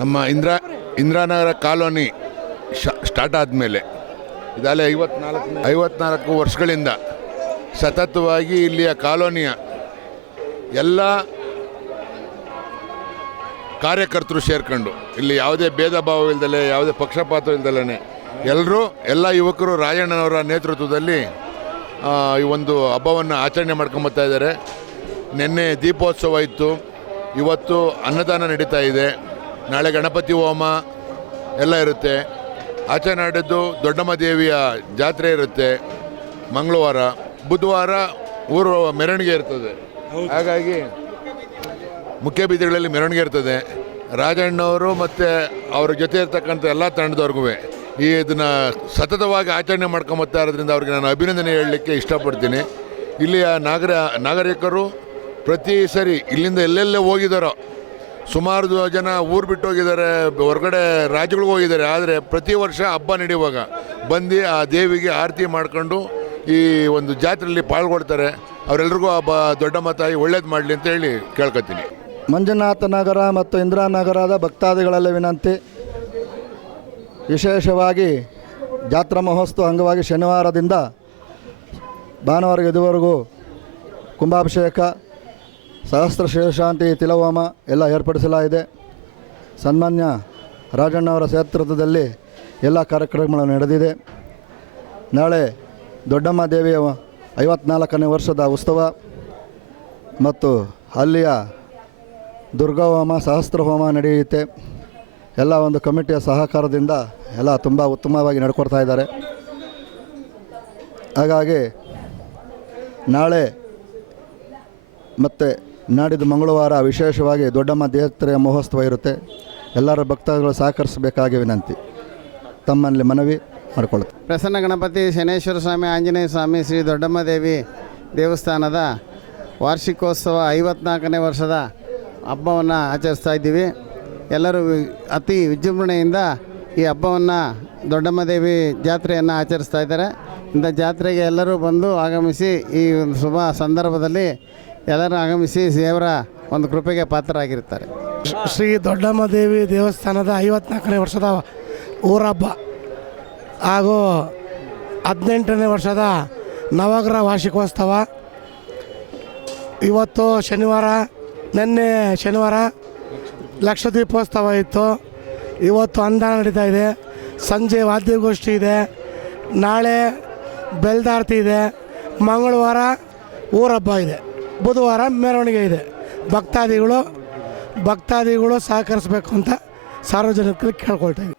ನಮ್ಮ Indiranagar colony start ಆದಮೇಲೆ ಇದಾಗಲೇ 54 ವರ್ಷಗಳಿಂದ ಸತತವಾಗಿ ಇಲ್ಲಿಯ ಕಾಲೋನಿಯ ಎಲ್ಲ ಕಾರ್ಯಕರ್ತರು ಸೇರ್ಕೊಂಡು ಇಲ್ಲಿ ಯಾವುದೇ ಭೇದ ಭಾವ ಇಲ್ದಲೆ ಯಾವುದೇ ಪಕ್ಷಪಾತ ಇಲ್ದಲೇ ಎಲ್ಲ ಯುವಕರು ರಾಜಣ್ಣನವರ ನೇತೃತ್ವದಲ್ಲಿ ಈ ಒಂದು ಹಬ್ಬವನ್ನು ಆಚರಣೆ ಮಾಡ್ಕೊಂಬತ್ತಾ ಇದ್ದಾರೆ. ನಿನ್ನೆ ದೀಪೋತ್ಸವ ಇತ್ತು, ಇವತ್ತು ಅನ್ನದಾನ ನಡೀತಾ ಇದೆ, ನಾಳೆ ಗಣಪತಿ ಹೋಮ ಎಲ್ಲ ಇರುತ್ತೆ. ಆಚೆ ನಾಡಿದ್ದು ದೊಡ್ಡಮ್ಮ ದೇವಿಯ ಜಾತ್ರೆ ಇರುತ್ತೆ. ಮಂಗಳವಾರ ಬುಧವಾರ ಊರು ಮೆರವಣಿಗೆ ಇರ್ತದೆ. ಹಾಗಾಗಿ ಮುಖ್ಯ ಬೀದಿಗಳಲ್ಲಿ ಮೆರವಣಿಗೆ ಇರ್ತದೆ. ರಾಜಣ್ಣವರು ಮತ್ತು ಅವ್ರ ಜೊತೆ ಇರ್ತಕ್ಕಂಥ ಎಲ್ಲ ತಂಡದವ್ರಿಗೂ ಇದನ್ನು ಸತತವಾಗಿ ಆಚರಣೆ ಮಾಡ್ಕೊಂಬತ್ತಾ ಇರೋದ್ರಿಂದ ಅವ್ರಿಗೆ ನಾನು ಅಭಿನಂದನೆ ಹೇಳಲಿಕ್ಕೆ ಇಷ್ಟಪಡ್ತೀನಿ. ಇಲ್ಲಿಯ ನಾಗರಿಕರು ಪ್ರತಿ ಸರಿ ಇಲ್ಲಿಂದ ಎಲ್ಲೆಲ್ಲೇ ಹೋಗಿದ್ದಾರೋ, ಸುಮಾರು ಜನ ಊರು ಬಿಟ್ಟು ಹೋಗಿದ್ದಾರೆ, ಹೊರಗಡೆ ರಾಜ್ಯಗಳಿಗೆ ಹೋಗಿದ್ದಾರೆ. ಆದರೆ ಪ್ರತಿ ವರ್ಷ ಹಬ್ಬ ನಡೆಯುವಾಗ ಬಂದು ಆ ದೇವಿಗೆ ಆರತಿ ಮಾಡ್ಕೊಂಡು ಈ ಒಂದು ಜಾತ್ರೆಯಲ್ಲಿ ಪಾಲ್ಗೊಳ್ತಾರೆ. ಅವರೆಲ್ಲರಿಗೂ ಹಬ್ಬ ದೊಡ್ಡಮ್ಮ ತಾಯಿ ಒಳ್ಳೇದು ಮಾಡಲಿ ಅಂತ ಹೇಳಿ ಕೇಳ್ಕೊತೀನಿ. ಮಂಜುನಾಥ ನಗರ ಮತ್ತು ಇಂದಿರಾನಗರದ ಭಕ್ತಾದಿಗಳಲ್ಲಿ ವಿನಂತಿ, ವಿಶೇಷವಾಗಿ ಜಾತ್ರಾ ಮಹೋತ್ಸವ ಅಂಗವಾಗಿ ಶನಿವಾರದಿಂದ ಭಾನುವಾರ ಇದುವರೆಗೂ ಕುಂಭಾಭಿಷೇಕ, ಸಹಸ್ರ ಶಿವಶಾಂತಿ ತಿಲಹೋಮ ಎಲ್ಲ ಏರ್ಪಡಿಸಲಾಗಿದೆ. ಸನ್ಮಾನ್ಯ ರಾಜಣ್ಣವರ ನೇತೃತ್ವದಲ್ಲಿ ಎಲ್ಲ ಕಾರ್ಯಕ್ರಮಗಳು ನಡೆದಿದೆ. ನಾಳೆ ದೊಡ್ಡಮ್ಮ ದೇವಿಯ 54ನೇ ವರ್ಷದ ಉತ್ಸವ ಮತ್ತು ಅಲ್ಲಿಯ ದುರ್ಗಾ ಹೋಮ, ಸಹಸ್ರ ಹೋಮ ನಡೆಯುತ್ತೆ. ಎಲ್ಲ ಒಂದು ಕಮಿಟಿಯ ಸಹಕಾರದಿಂದ ಎಲ್ಲ ತುಂಬ ಉತ್ತಮವಾಗಿ ನಡ್ಕೊಡ್ತಾ ಇದ್ದಾರೆ. ಹಾಗಾಗಿ ನಾಳೆ ಮತ್ತು ನಾಡಿದ್ದು ಮಂಗಳವಾರ ವಿಶೇಷವಾಗಿ ದೊಡ್ಡಮ್ಮ ಜಾತ್ರೆಯ ಮಹೋತ್ಸವ ಇರುತ್ತೆ. ಎಲ್ಲರ ಭಕ್ತಾದಿಗಳು ಸಹಕರಿಸಬೇಕಾಗಿ ವಿನಂತಿ ತಮ್ಮಲ್ಲಿ ಮನವಿ ಮಾಡಿಕೊಳ್ಳುತ್ತೆ. ಪ್ರಸನ್ನ ಗಣಪತಿ ಶನೇಶ್ವರ ಸ್ವಾಮಿ, ಆಂಜನೇಯ ಸ್ವಾಮಿ, ಶ್ರೀ ದೊಡ್ಡಮ್ಮ ದೇವಿ ದೇವಸ್ಥಾನದ ವಾರ್ಷಿಕೋತ್ಸವ 54ನೇ ವರ್ಷದ ಹಬ್ಬವನ್ನು ಆಚರಿಸ್ತಾ ಇದ್ದೀವಿ. ಎಲ್ಲರೂ ಅತಿ ವಿಜೃಂಭಣೆಯಿಂದ ಈ ಹಬ್ಬವನ್ನು ದೊಡ್ಡಮ್ಮ ದೇವಿ ಜಾತ್ರೆಯನ್ನು ಆಚರಿಸ್ತಾ ಇದ್ದಾರೆ. ಇಂಥ ಜಾತ್ರೆಗೆ ಎಲ್ಲರೂ ಬಂದು ಆಗಮಿಸಿ ಈ ಒಂದು ಶುಭ ಸಂದರ್ಭದಲ್ಲಿ ಎಲ್ಲರೂ ಆಗಮಿಸಿ ದೇವರ ಒಂದು ಕೃಪೆಗೆ ಪಾತ್ರರಾಗಿರ್ತಾರೆ. ಶ್ರೀ ದೊಡ್ಡಮ್ಮ ದೇವಿ ದೇವಸ್ಥಾನದ 54ನೇ ವರ್ಷದ ಊರಹಬ್ಬ ಹಾಗೂ 18ನೇ ವರ್ಷದ ನವಗ್ರಹ ವಾರ್ಷಿಕೋತ್ಸವ ಇವತ್ತು ಶನಿವಾರ, ನಿನ್ನೆ ಶನಿವಾರ ಲಕ್ಷದೀಪೋತ್ಸವ ಇತ್ತು. ಇವತ್ತು ಅನ್ನದಾನ ನಡೀತಾ ಇದೆ. ಸಂಜೆ ವಾದ್ಯಗೋಷ್ಠಿ ಇದೆ. ನಾಳೆ ಬೆಲ್ದಾರ್ತಿ ಇದೆ. ಮಂಗಳವಾರ ಊರಹಬ್ಬ ಇದೆ. ಬುಧವಾರ ಮೆರವಣಿಗೆ ಇದೆ. ಭಕ್ತಾದಿಗಳು ಸಹಕರಿಸಬೇಕು ಅಂತ ಸಾರ್ವಜನಿಕರಿಗೆ ಕೇಳ್ಕೊಳ್ತಾ ಇದ್ದೀವಿ.